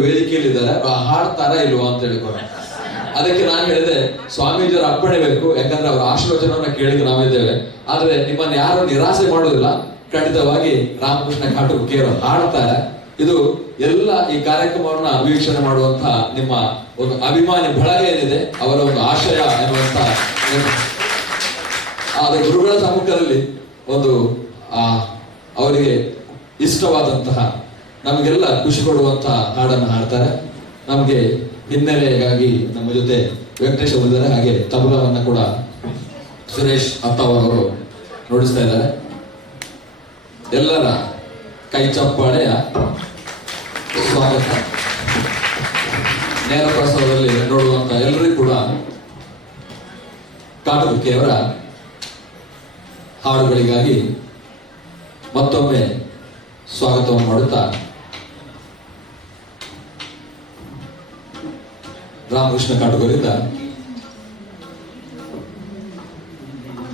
ವೇದಿಕೆಯಲ್ಲಿದ್ದಾರೆ ಆ ಹಾಡ್ತಾರ ಇಲ್ವಾ ಅಂತ ಹೇಳ್ಕೊಂಡು ಅದಕ್ಕೆ ನಾನು ಹೇಳಿದೆ, ಸ್ವಾಮೀಜಿಯವರ ಅಪ್ಪಣೆ ಬೇಕು, ಯಾಕಂದ್ರೆ ಅವರ ಆಶೀರ್ವಚನವನ್ನ ಕೇಳಿದ್ರು ನಾವಿದ್ದೇವೆ ಆದ್ರೆ ನಿಮ್ಮನ್ನ ಯಾರು ನಿರಾಸೆ ಮಾಡೋದಿಲ್ಲ ಖಂಡಿತವಾಗಿ ರಾಮಕೃಷ್ಣ ಕಾಟು ಕೇರು ಹಾಡ್ತಾರೆ ಇದು ಎಲ್ಲ ಈ ಕಾರ್ಯಕ್ರಮವನ್ನ ವೀಕ್ಷಣೆ ಮಾಡುವಂತಹ ನಿಮ್ಮ ಒಂದು ಅಭಿಮಾನಿ ಬಳಗ ಏನಿದೆ, ಅವರ ಒಂದು ಆಶಯ ಎನ್ನುವಂತ ಆದ್ರೆ ಗುರುಗಳ ಸಮ್ಮುಖದಲ್ಲಿ ಒಂದು, ಆ, ಅವರಿಗೆ ಇಷ್ಟವಾದಂತಹ ನಮಗೆಲ್ಲ ಖುಷಿ ಕೊಡುವಂತಹ ಹಾಡನ್ನು ಹಾಡ್ತಾರೆ. ನಮಗೆ ಹಿನ್ನೆಲೆಗಾಗಿ ನಮ್ಮ ಜೊತೆ ವೆಂಕಟೇಶ್ ಅವರಿದ್ದಾರೆ ಹಾಗೆ ತಬಲವನ್ನು ಕೂಡ ಸುರೇಶ್ ಅತ್ತಾವರವರು ನೋಡಿಸ್ತಾ ಇದ್ದಾರೆ. ಎಲ್ಲರ ಕೈ ಚಪ್ಪಾಳೆಯ ಸ್ವಾಗತ. ನೇರ ಪ್ರಸಾದದಲ್ಲಿ ನೋಡುವಂತ ಎಲ್ಲರಿಗೂ ಕೂಡ ಕಾಟುಕಿಯವರ ಹಾಡುಗಳಿಗಾಗಿ ಮತ್ತೊಮ್ಮೆ ಸ್ವಾಗತವನ್ನು ಮಾಡುತ್ತಾ ರಾಮಕೃಷ್ಣ ಕಾಟಗೋರಿಂದ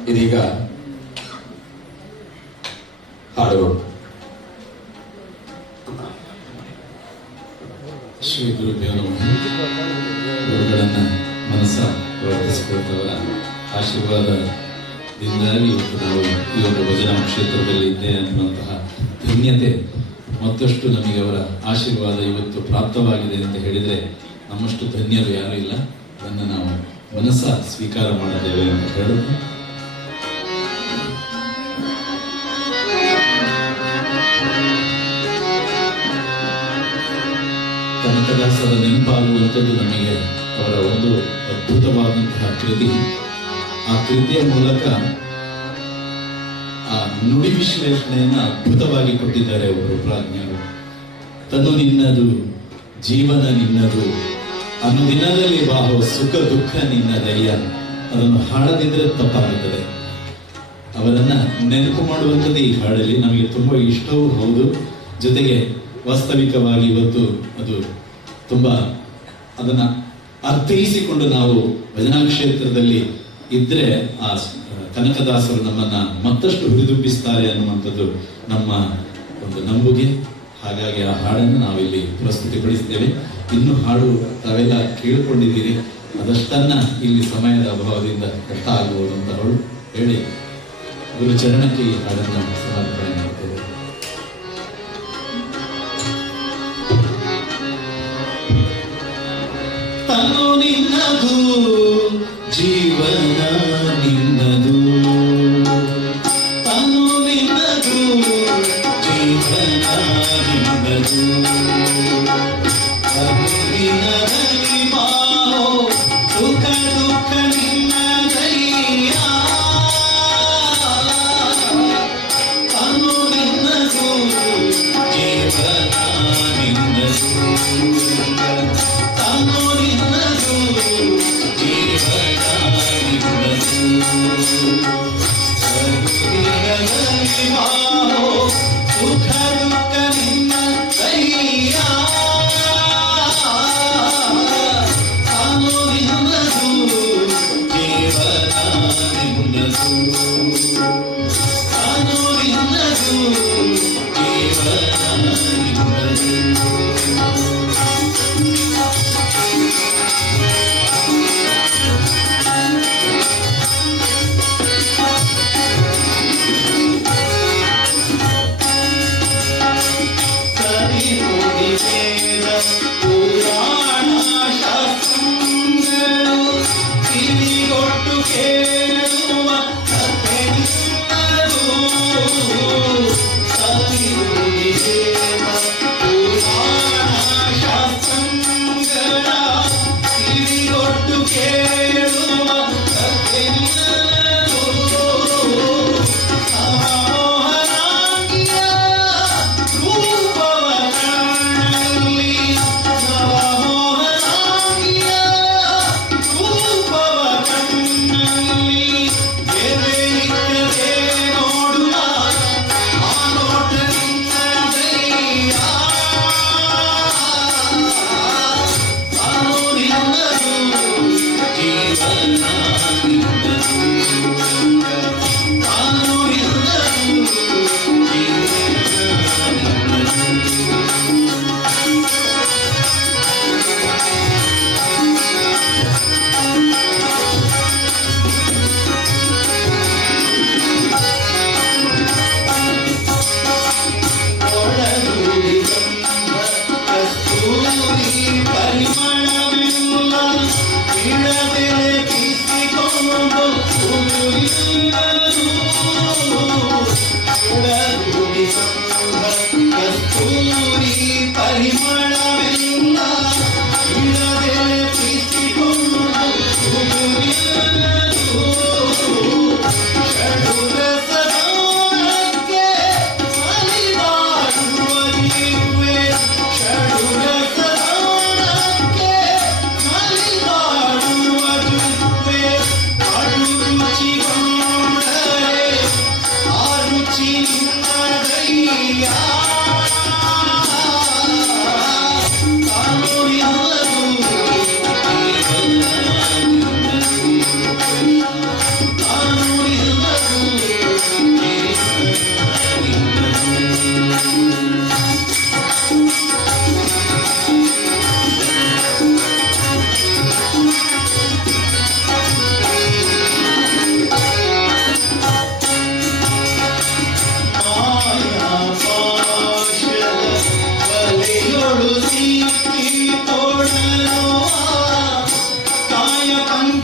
ಇದೀಗ ಹಾಡುಗಳು. ಶ್ರೀ ಗುರುದೇವರ ಗುರುಗಳನ್ನ ಮನಸ್ಸ ವರ್ತಿಸಿಕೊಳ್ತವರ ಆಶೀರ್ವಾದದಿಂದಾಗಿ ಇವತ್ತು ನಾವು ಈ ಒಂದು ಭಜನಾ ಕ್ಷೇತ್ರದಲ್ಲಿ ಇದ್ದೇವೆ ಅನ್ನುವಂತಹ ಧನ್ಯತೆ ಮತ್ತಷ್ಟು ನಮಗೆ ಅವರ ಆಶೀರ್ವಾದ ಇವತ್ತು ಪ್ರಾಪ್ತವಾಗಿದೆ ಅಂತ ಹೇಳಿದರೆ ನಮ್ಮಷ್ಟು ಧನ್ಯರು ಯಾರೂ ಇಲ್ಲ. ಅದನ್ನು ನಾವು ಮನಸ್ಸ ಸ್ವೀಕಾರ ಮಾಡಿದ್ದೇವೆ ಅಂತ ಹೇಳಿದ್ರು ಕನಕದಾಸರ ನೆನಪಾಗುವಂಥದ್ದು ನಮಗೆ ಅವರ ಒಂದು ಅದ್ಭುತವಾದಂತಹ ಕೃತಿ. ಆ ಕೃತಿಯ ಮೂಲಕ ಆ ನುಡಿ ವಿಶ್ಲೇಷಣೆಯನ್ನು ಅದ್ಭುತವಾಗಿ ಕೊಟ್ಟಿದ್ದಾರೆ ಅವರು ಪ್ರಾಜ್ಞರು. ತನು ನಿನ್ನದು, ಜೀವನ ನಿನ್ನದು ಅನುದಿನದಲ್ಲಿ ಬಾಹು ಸುಖ, ದುಃಖ ನಿನ್ನದಯ್ಯ ಅದನ್ನು ಹಾಡದಿದ್ರೆ ತಪ್ಪಾಗುತ್ತದೆ. ಅವರನ್ನ ನೆನಪು ಮಾಡುವಂಥದ್ದು ಈ ಹಾಡಲ್ಲಿ ನಮಗೆ ತುಂಬಾ ಇಷ್ಟವೂ ಹೌದು. ಜೊತೆಗೆ ವಾಸ್ತವಿಕವಾಗಿ ಇವತ್ತು ಅದು ತುಂಬಾ ಅದನ್ನ ಅರ್ಥೈಸಿಕೊಂಡು ನಾವು ಭಜನಾ ಕ್ಷೇತ್ರದಲ್ಲಿ ಇದ್ರೆ ಆ, ಕನಕದಾಸರು ನಮ್ಮನ್ನ ಮತ್ತಷ್ಟು ಹುರಿದುಂಬಿಸ್ತಾರೆ ಅನ್ನುವಂಥದ್ದು ನಮ್ಮ ಒಂದು ನಂಬುಗೆ. ಹಾಗಾಗಿ ಆ ಹಾಡನ್ನು ನಾವಿಲ್ಲಿ ಪ್ರಸ್ತುತಿಪಡಿಸ್ತೇವೆ ಇನ್ನು ಹಾಡು ತಾವೆಲ್ಲ ಕೇಳಿಕೊಂಡಿದ್ದೀರಿ. ಅದಷ್ಟನ್ನ ಇಲ್ಲಿ ಸಮಯದ ಅಭಾವದಿಂದ ಕಷ್ಟ ಆಗಬಹುದು ಅಂತ ಅವಳು ಹೇಳಿ ಗುರುಚರಣಕ್ಕೆ ಈ ಹಾಡನ್ನು ಸಮರ್ಪಣೆ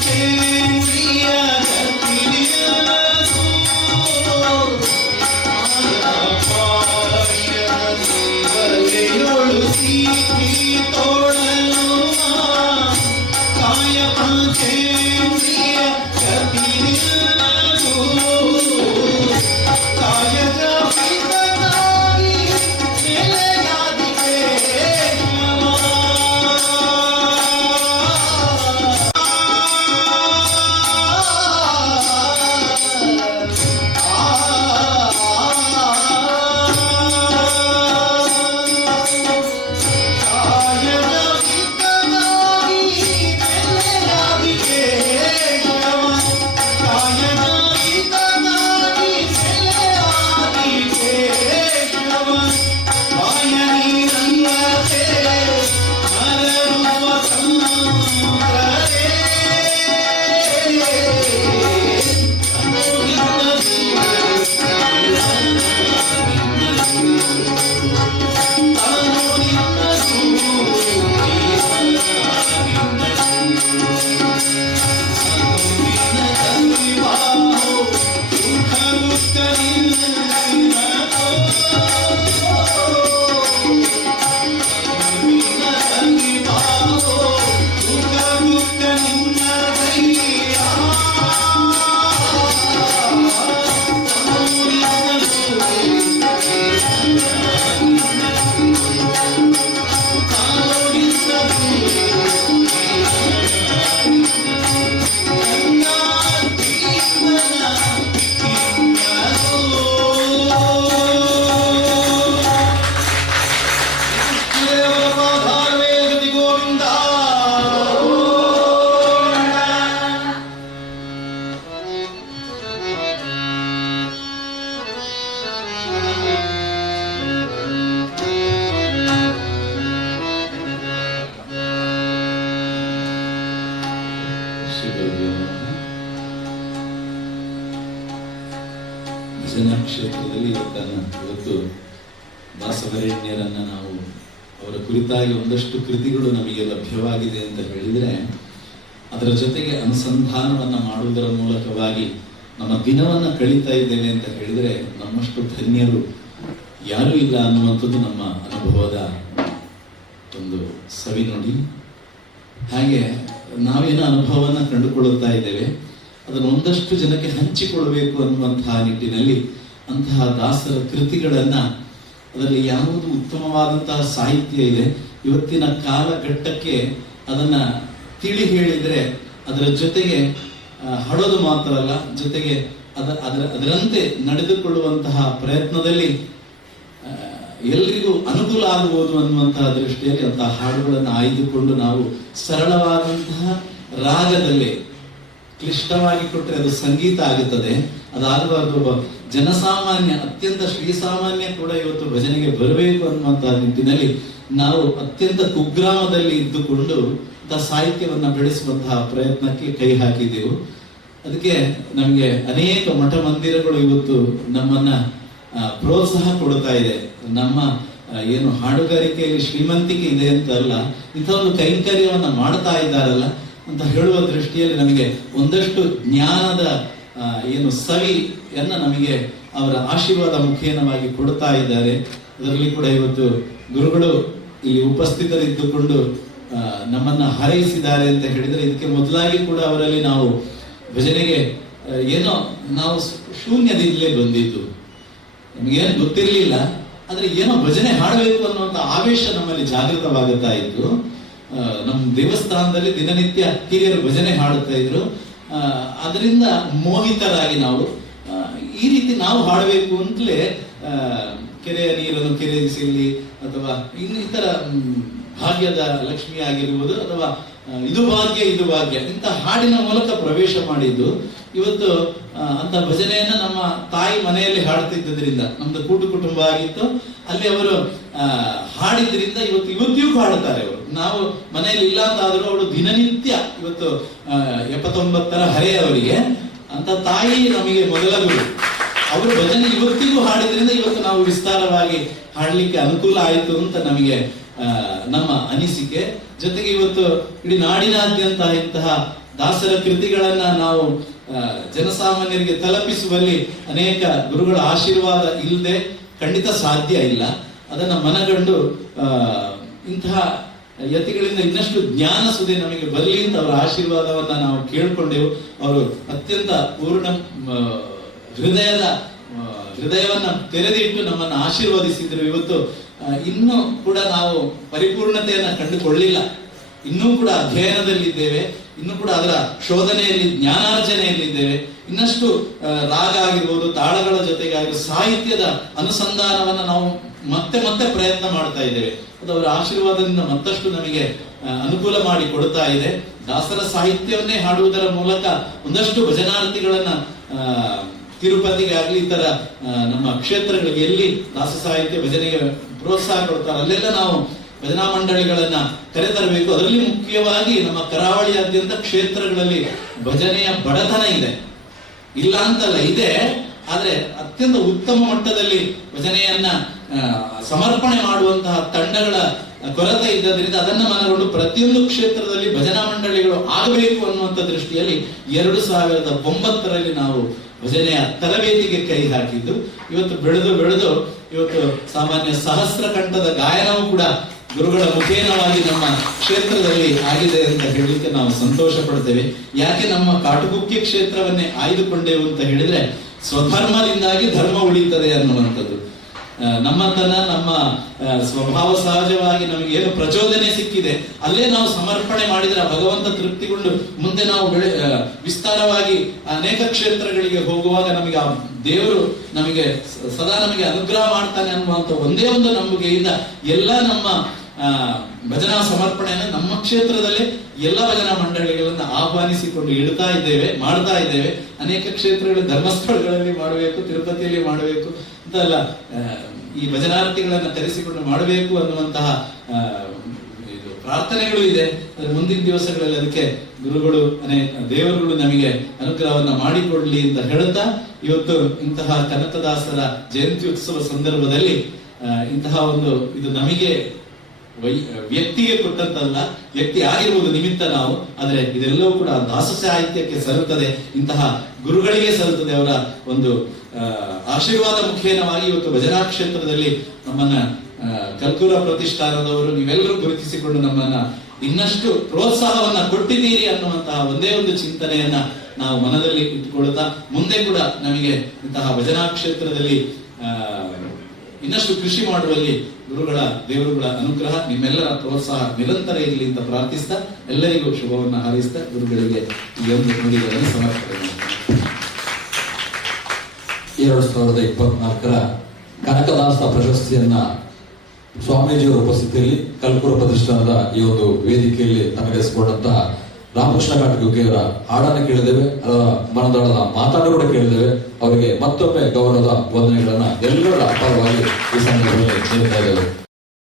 थे ಭಜನಾ ಕ್ಷೇತ್ರದಲ್ಲಿ ಇವತ್ತನ್ನು ಇವತ್ತು ದಾಸಹರಣ್ಯರನ್ನು ನಾವು ಅವರ ಕುರಿತಾಗಿ ಒಂದಷ್ಟು ಕೃತಿಗಳು ನಮಗೆ ಲಭ್ಯವಾಗಿದೆ ಅಂತ ಹೇಳಿದರೆ, ಅದರ ಜೊತೆಗೆ ಅನುಸಂಧಾನವನ್ನು ಮಾಡುವುದರ ಮೂಲಕವಾಗಿ ನಮ್ಮ ದಿನವನ್ನು ಕಳೀತಾ ಇದ್ದೇವೆ ಅಂತ ಹೇಳಿದರೆ, ನಮ್ಮಷ್ಟು ಧನ್ಯರು ಯಾರೂ ಇಲ್ಲ ಅನ್ನುವಂಥದ್ದು ನಮ್ಮ ಅನುಭವದ ಒಂದು ಸವಿ ನೋಡಿ. ಹಾಗೆ ನಾವೇನು ಅನುಭವವನ್ನು ಕಂಡುಕೊಳ್ಳುತ್ತಾ ಇದ್ದೇವೆ. ಅದನ್ನು ಒಂದಷ್ಟು ಜನಕ್ಕೆ ಹಂಚಿಕೊಳ್ಳಬೇಕು ಅನ್ನುವಂತಹ ನಿಟ್ಟಿನಲ್ಲಿ ಅಂತಹ ದಾಸರ ಕೃತಿಗಳನ್ನ ಅದರಲ್ಲಿ ಯಾವುದು ಉತ್ತಮವಾದಂತಹ ಸಾಹಿತ್ಯ ಇದೆ, ಇವತ್ತಿನ ಕಾಲಘಟ್ಟಕ್ಕೆ ಅದನ್ನ ತಿಳಿ ಹೇಳಿದರೆ ಅದರ ಜೊತೆಗೆ ಹಡೋದು ಮಾತ್ರ ಅಲ್ಲ, ಜೊತೆಗೆ ಅದ, ಅದರ, ಅದರಂತೆ ನಡೆದುಕೊಳ್ಳುವಂತಹ ಪ್ರಯತ್ನದಲ್ಲಿ ಎಲ್ಲರಿಗೂ ಅನುಕೂಲ ಆಗಬಹುದು ಅನ್ನುವಂತಹ ದೃಷ್ಟಿಯಲ್ಲಿ ಅಂತಹ ಹಾಡುಗಳನ್ನು ಆಯ್ದುಕೊಂಡು ನಾವು ಸರಳವಾದಂತಹ ರಾಗದಲ್ಲಿ ಕ್ಲಿಷ್ಟವಾಗಿ ಕೊಟ್ಟರೆ ಅದು ಸಂಗೀತ ಆಗುತ್ತದೆ. ಅದಾಗಬಾರ್ದು ಒಬ್ಬ ಜನಸಾಮಾನ್ಯ, ಅತ್ಯಂತ ಶ್ರೀಸಾಮಾನ್ಯ ಕೂಡ ಇವತ್ತು ಭಜನೆಗೆ ಬರಬೇಕು ಅನ್ನುವಂತಹ ನಿಟ್ಟಿನಲ್ಲಿ ನಾವು ಅತ್ಯಂತ ಕುಗ್ರಾಮದಲ್ಲಿ ಇದ್ದುಕೊಂಡು ಸಾಹಿತ್ಯವನ್ನ ಬೆಳೆಸುವಂತಹ ಪ್ರಯತ್ನಕ್ಕೆ ಕೈ ಹಾಕಿದೆವು. ಅದಕ್ಕೆ ನಮಗೆ ಅನೇಕ ಮಠ ಮಂದಿರಗಳು ಇವತ್ತು ನಮ್ಮನ್ನ ಪ್ರೋತ್ಸಾಹ ಕೊಡ್ತಾ ಇದೆ. ನಮ್ಮ ಏನು ಹಾಡುಗಾರಿಕೆಯಲ್ಲಿ ಶ್ರೀಮಂತಿಕೆ ಇದೆ ಅಂತ ಅಲ್ಲ, ಇಂಥ ಒಂದು ಕೈಂಕರ್ಯವನ್ನ ಮಾಡ್ತಾ ಇದ್ದಾರಲ್ಲ ಅಂತ ಹೇಳುವ ದೃಷ್ಟಿಯಲ್ಲಿ ನಮಗೆ ಒಂದಷ್ಟು ಜ್ಞಾನದ ಏನು ಸವಿಯನ್ನು ನಮಗೆ ಅವರ ಆಶೀರ್ವಾದ ಮುಖೇನವಾಗಿ ಕೊಡ್ತಾ ಇದ್ದಾರೆ. ಅದರಲ್ಲಿ ಕೂಡ ಇವತ್ತು ಗುರುಗಳು ಇಲ್ಲಿ ಉಪಸ್ಥಿತರಿದ್ದುಕೊಂಡು ನಮ್ಮನ್ನು ಹಾರೈಸಿದ್ದಾರೆ ಅಂತ ಹೇಳಿದರೆ ಇದಕ್ಕೆ ಮೊದಲಾಗಿ ಕೂಡ ಅವರಲ್ಲಿ ನಾವು ಭಜನೆಗೆ ಏನೋ ನಾವು ಶೂನ್ಯದಿಂದಲೇ ಬಂದಿದ್ದು. ನಮಗೇನು ಗೊತ್ತಿರಲಿಲ್ಲ, ಆದರೆ ಏನೋ ಭಜನೆ ಹಾಡಬೇಕು ಅನ್ನುವಂಥ ಆವೇಶ ನಮ್ಮಲ್ಲಿ ಜಾಗೃತವಾಗುತ್ತಾ ಇತ್ತು. ದೇವಸ್ಥಾನದಲ್ಲಿ ದಿನನಿತ್ಯ ಹಿರಿಯರು ಭಜನೆ ಹಾಡುತ್ತಾ ಇದ್ರು. ಅದರಿಂದ ಮೋಹಿತರಾಗಿ ನಾವು ಈ ರೀತಿ ನಾವು ಹಾಡಬೇಕು ಅಂತಲೇ ಕೆರೆಯ ನೀರನ್ನು ಅಥವಾ ಇನ್ನಿತರ ಭಾಗ್ಯದ ಲಕ್ಷ್ಮಿ ಆಗಿರುವುದು ಅಥವಾ ಇದು ಭಾಗ್ಯ ಇದು ಭಾಗ್ಯ ಇಂಥ ಹಾಡಿನ ಮೂಲಕ ಪ್ರವೇಶ ಮಾಡಿದ್ದು. ಇವತ್ತು ಅಂತ ಭಜನೆಯನ್ನ ನಮ್ಮ ತಾಯಿ ಮನೆಯಲ್ಲಿ ಹಾಡುತ್ತಿದ್ದರಿಂದ ನಮ್ದು ಕೂಟು ಕುಟುಂಬ ಆಗಿತ್ತು. ಅಲ್ಲಿ ಅವರು ಹಾಡಿದ್ರಿಂದ ಇವತ್ತು ಇವತ್ತಿಗೂ ಹಾಡುತ್ತಾರೆ ಅವರು. ನಾವು ಮನೆಯಲ್ಲಿ ಇಲ್ಲ ಅಂತ ಆದರೂ ಅವರು ದಿನನಿತ್ಯ ಇವತ್ತು ಎಪ್ಪತ್ತೊಂಬತ್ತರ ಹರೆಯವರಿಗೆ ಅಂತ ತಾಯಿ ನಮಗೆ ಮೊದಲ ಗುರು. ಅವರು ಭಜನೆ ಇವತ್ತಿಗೂ ಹಾಡಿದ್ರಿಂದ ಇವತ್ತು ನಾವು ವಿಸ್ತಾರವಾಗಿ ಹಾಡಲಿಕ್ಕೆ ಅನುಕೂಲ ಆಯಿತು ಅಂತ ನಮಗೆ ನಮ್ಮ ಅನಿಸಿಕೆ. ಜೊತೆಗೆ ಇವತ್ತು ಇಡೀ ನಾಡಿನಾದ್ಯಂತ ಇಂತಹ ದಾಸರ ಕೃತಿಗಳನ್ನ ನಾವು ಜನಸಾಮಾನ್ಯರಿಗೆ ತಲುಪಿಸುವಲ್ಲಿ ಅನೇಕ ಗುರುಗಳ ಆಶೀರ್ವಾದ ಇಲ್ಲದೆ ಖಂಡಿತ ಸಾಧ್ಯ ಇಲ್ಲ. ಅದನ್ನ ಮನಗಂಡು ಇಂತಹ ಯತಿಗಳಿಂದ ಇನ್ನಷ್ಟು ಜ್ಞಾನ ಸುದೆ ನಮಗೆ ಬರಲಿ ಅಂತ ಅವರ ಆಶೀರ್ವಾದವನ್ನ ನಾವು ಕೇಳಿಕೊಂಡೆವು. ಅವರು ಅತ್ಯಂತ ಪೂರ್ಣ ಹೃದಯದ ಹೃದಯವನ್ನ ತೆರೆದಿಟ್ಟು ನಮ್ಮನ್ನು ಆಶೀರ್ವದಿಸಿದ್ರು. ಇವತ್ತು ಇನ್ನೂ ಕೂಡ ನಾವು ಪರಿಪೂರ್ಣತೆಯನ್ನು ಕಂಡುಕೊಳ್ಳಿಲ್ಲ. ಇನ್ನೂ ಕೂಡ ಅಧ್ಯಯನದಲ್ಲಿದ್ದೇವೆ. ಇನ್ನೂ ಕೂಡ ಅದರ ಶೋಧನೆಯಲ್ಲಿ ಜ್ಞಾನಾರ್ಜನೆಯಲ್ಲಿದ್ದೇವೆ. ಇನ್ನಷ್ಟು ರಾಗ ಆಗಿರ್ಬೋದು ತಾಳಗಳ ಜೊತೆಗಾಗಿ ಸಾಹಿತ್ಯದ ಅನುಸಂಧಾನವನ್ನು ನಾವು ಮತ್ತೆ ಮತ್ತೆ ಪ್ರಯತ್ನ ಮಾಡ್ತಾ ಇದ್ದೇವೆ. ಅದು ಅವರ ಆಶೀರ್ವಾದದಿಂದ ಮತ್ತಷ್ಟು ನಮಗೆ ಅನುಕೂಲ ಮಾಡಿ ಕೊಡ್ತಾ ಇದೆ. ದಾಸರ ಸಾಹಿತ್ಯವನ್ನೇ ಹಾಡುವುದರ ಮೂಲಕ ಒಂದಷ್ಟು ಭಜನಾರ್ಥಿಗಳನ್ನ ಆ, ತಿರುಪತಿಗೆ ಆಗಲಿ ಇತರ ನಮ್ಮ ಕ್ಷೇತ್ರಗಳಿಗೆ ಎಲ್ಲಿ ದಾಸ ಸಾಹಿತ್ಯ ಭಜನೆಗೆ ಪ್ರೋತ್ಸಾಹ ಕೊಡ್ತಾರೆ ಅಲ್ಲೆಲ್ಲ ನಾವು ಭಜನಾ ಮಂಡಳಿಗಳನ್ನ ಕರೆತರಬೇಕು. ಅದರಲ್ಲಿ ಮುಖ್ಯವಾಗಿ ನಮ್ಮ ಕರಾವಳಿಯಾದ್ಯಂತ ಕ್ಷೇತ್ರಗಳಲ್ಲಿ ಭಜನೆಯ ಬಡತನ ಇದೆ. ಇಲ್ಲ ಅಂತಲ್ಲ, ಇದೆ. ಆದ್ರೆ ಅತ್ಯಂತ ಉತ್ತಮ ಮಟ್ಟದಲ್ಲಿ ಭಜನೆಯನ್ನ ಸಮರ್ಪಣೆ ಮಾಡುವಂತಹ ತಂಡಗಳ ಕೊರತೆ ಇದ್ದದ್ರಿಂದ ಅದನ್ನ ಮನಗೊಂಡು ಪ್ರತಿಯೊಂದು ಕ್ಷೇತ್ರದಲ್ಲಿ ಭಜನಾ ಮಂಡಳಿಗಳು ಆಗಬೇಕು ಅನ್ನುವಂಥ ದೃಷ್ಟಿಯಲ್ಲಿ ಎರಡು ಸಾವಿರದ ಒಂಬತ್ತರಲ್ಲಿ ನಾವು ಭಜನೆಯ ತರಬೇತಿಗೆ ಕೈ ಹಾಕಿದ್ದು. ಇವತ್ತು ಬೆಳೆದು ಬೆಳೆದು, ಇವತ್ತು ಸಾಮಾನ್ಯ ಸಹಸ್ರ ಕಂಠದ ಗಾಯನವೂ ಕೂಡ ಗುರುಗಳ ಮುಖೇನವಾಗಿ ನಮ್ಮ ಕ್ಷೇತ್ರದಲ್ಲಿ ಆಗಿದೆ ಅಂತ ಹೇಳಲಿಕ್ಕೆ ನಾವು ಸಂತೋಷ ಪಡ್ತೇವೆ ಯಾಕೆ ನಮ್ಮ ಕಾಟುಗುಕ್ಕಿ ಕ್ಷೇತ್ರವನ್ನೇ ಆಯ್ದುಕೊಂಡೆವು ಅಂತ ಹೇಳಿದ್ರೆ, ಸ್ವಧರ್ಮದಿಂದಾಗಿ ಧರ್ಮ ಉಳಿಯುತ್ತದೆ ಅನ್ನುವಂಥದ್ದು. ನಮ್ಮತನ, ನಮ್ಮ ಸ್ವಭಾವ ಸಹಜವಾಗಿ ನಮಗೆ ಏನು ಪ್ರಚೋದನೆ ಸಿಕ್ಕಿದೆ, ಅಲ್ಲೇ ನಾವು ಸಮರ್ಪಣೆ ಮಾಡಿದ್ರೆ ಭಗವಂತ ತೃಪ್ತಿಗೊಂಡು ಮುಂದೆ ನಾವು ಬೆಳೆ ವಿಸ್ತಾರವಾಗಿ ಅನೇಕ ಕ್ಷೇತ್ರಗಳಿಗೆ ಹೋಗುವಾಗ ನಮಗೆ ಆ ದೇವರು ನಮಗೆ ಸದಾ ನಮಗೆ ಅನುಗ್ರಹ ಮಾಡ್ತಾನೆ ಅನ್ನುವಂಥ ಒಂದೇ ಒಂದು ನಂಬಿಕೆಯಿಂದ ಎಲ್ಲ ನಮ್ಮ ಭಜನಾ ಸಮರ್ಪಣೆಯನ್ನು ನಮ್ಮ ಕ್ಷೇತ್ರದಲ್ಲೇ ಎಲ್ಲ ಭಜನಾ ಮಂಡಳಿಗಳನ್ನು ಆಹ್ವಾನಿಸಿಕೊಂಡು ಇಡ್ತಾ ಇದ್ದೇವೆ, ಮಾಡ್ತಾ ಇದ್ದೇವೆ. ಅನೇಕ ಕ್ಷೇತ್ರಗಳು ಧರ್ಮಸ್ಥಳಗಳಲ್ಲಿ ಮಾಡಬೇಕು, ತಿರುಪತಿಯಲ್ಲಿ ಮಾಡಬೇಕು ಅಂತ ಅಲ್ಲ ಈ ಭಜನಾರ್ಥಿಗಳನ್ನು ಕರೆಸಿಕೊಂಡು ಮಾಡಬೇಕು ಅನ್ನುವಂತಹ ಇದು ಪ್ರಾರ್ಥನೆಗಳು ಇದೆ. ಮುಂದಿನ ದಿವಸಗಳಲ್ಲಿ ಅದಕ್ಕೆ ಗುರುಗಳು ಅನೇಕ ದೇವರುಗಳು ನಮಗೆ ಅನುಗ್ರಹವನ್ನ ಮಾಡಿಕೊಡ್ಲಿ ಅಂತ ಹೇಳುತ್ತಾ ಇವತ್ತು ಇಂತಹ ಕನಕದಾಸರ ಜಯಂತಿ ಉತ್ಸವ ಸಂದರ್ಭದಲ್ಲಿ ಇಂತಹ ಒಂದು ಇದು ನಮಗೆ ವ್ಯಕ್ತಿಗೆ ಕೊಟ್ಟಂತಲ್ಲ ವ್ಯಕ್ತಿ ಆಗಿರುವುದು ನಿಮಿತ್ತ ನಾವು ಆದರೆ ಇದೆಲ್ಲವೂ ಕೂಡ ದಾಸ ಸಾಹಿತ್ಯಕ್ಕೆ ಸಲ್ಲುತ್ತದೆ. ಇಂತಹ ಗುರುಗಳಿಗೆ ಸಲ್ಲುತ್ತದೆ ಅವರ ಒಂದು ಆಶೀರ್ವಾದ ಮುಖೇನವಾಗಿ ಇವತ್ತು ಭಜನಾ ಕ್ಷೇತ್ರದಲ್ಲಿ ನಮ್ಮನ್ನ ಆ, ಕಲ್ಕೂರ ಪ್ರತಿಷ್ಠಾನದವರು ನೀವೆಲ್ಲರೂ ಗುರುತಿಸಿಕೊಂಡು ನಮ್ಮನ್ನ ಇನ್ನಷ್ಟು ಪ್ರೋತ್ಸಾಹವನ್ನ ಕೊಟ್ಟಿದ್ದೀರಿ ಅನ್ನುವಂತಹ ಒಂದೇ ಒಂದು ಚಿಂತನೆಯನ್ನ ನಾವು ಮನದಲ್ಲಿ ಇಟ್ಟುಕೊಳ್ಳುತ್ತಾ ಮುಂದೆ ಕೂಡ ನಮಗೆ ಇಂತಹ ಭಜನಾ ಕ್ಷೇತ್ರದಲ್ಲಿ ಇನ್ನಷ್ಟು ಕೃಷಿ ಮಾಡುವಲ್ಲಿ ಗುರುಗಳ, ದೇವರುಗಳ ಅನುಗ್ರಹ ನಿಮ್ಮೆಲ್ಲರ ಪ್ರೋತ್ಸಾಹ ನಿರಂತರ ಇರಲಿ ಅಂತ ಪ್ರಾರ್ಥಿಸ್ತಾ ಎಲ್ಲರಿಗೂ ಶುಭವನ್ನು ಹಾರೈಸ್ತಾ ಗುರುಗಳಿಗೆ ಈ ಒಂದು ನುಡಿಗಳನ್ನು ಸಮರ್ಪಣೆ. ಎರಡು ಸಾವಿರದ ಇಪ್ಪತ್ನಾಲ್ಕರ ಕನಕದಾಸ ಪ್ರಶಸ್ತಿಯನ್ನ ಸ್ವಾಮೀಜಿಯವರ ಉಪಸ್ಥಿತಿಯಲ್ಲಿ ಕಲ್ಪುರ ಪ್ರತಿಷ್ಠಾನದ ಈ ಒಂದು ವೇದಿಕೆಯಲ್ಲಿ ತನಗಿಸಿಕೊಂಡಂತಹ ರಾಮಕೃಷ್ಣ ಕಾಟಗುಗ್ಗೆಯವರ ಹಾಡನ್ನು ಕೇಳಿದ್ದೇವೆ ಮನದಾಳದ ಮಾತಾಡಲು ಕೂಡ ಕೇಳಿದ್ದೇವೆ. ಅವರಿಗೆ ಮತ್ತೊಮ್ಮೆ ಗೌರವದ ವಂದನೆಗಳನ್ನ ಎಲ್ಲರ ಪರವಾಗಿ ಈ ಸಂದರ್ಭದಲ್ಲಿ ನೀಡ್ತಾ ಇದ್ದೇವೆ.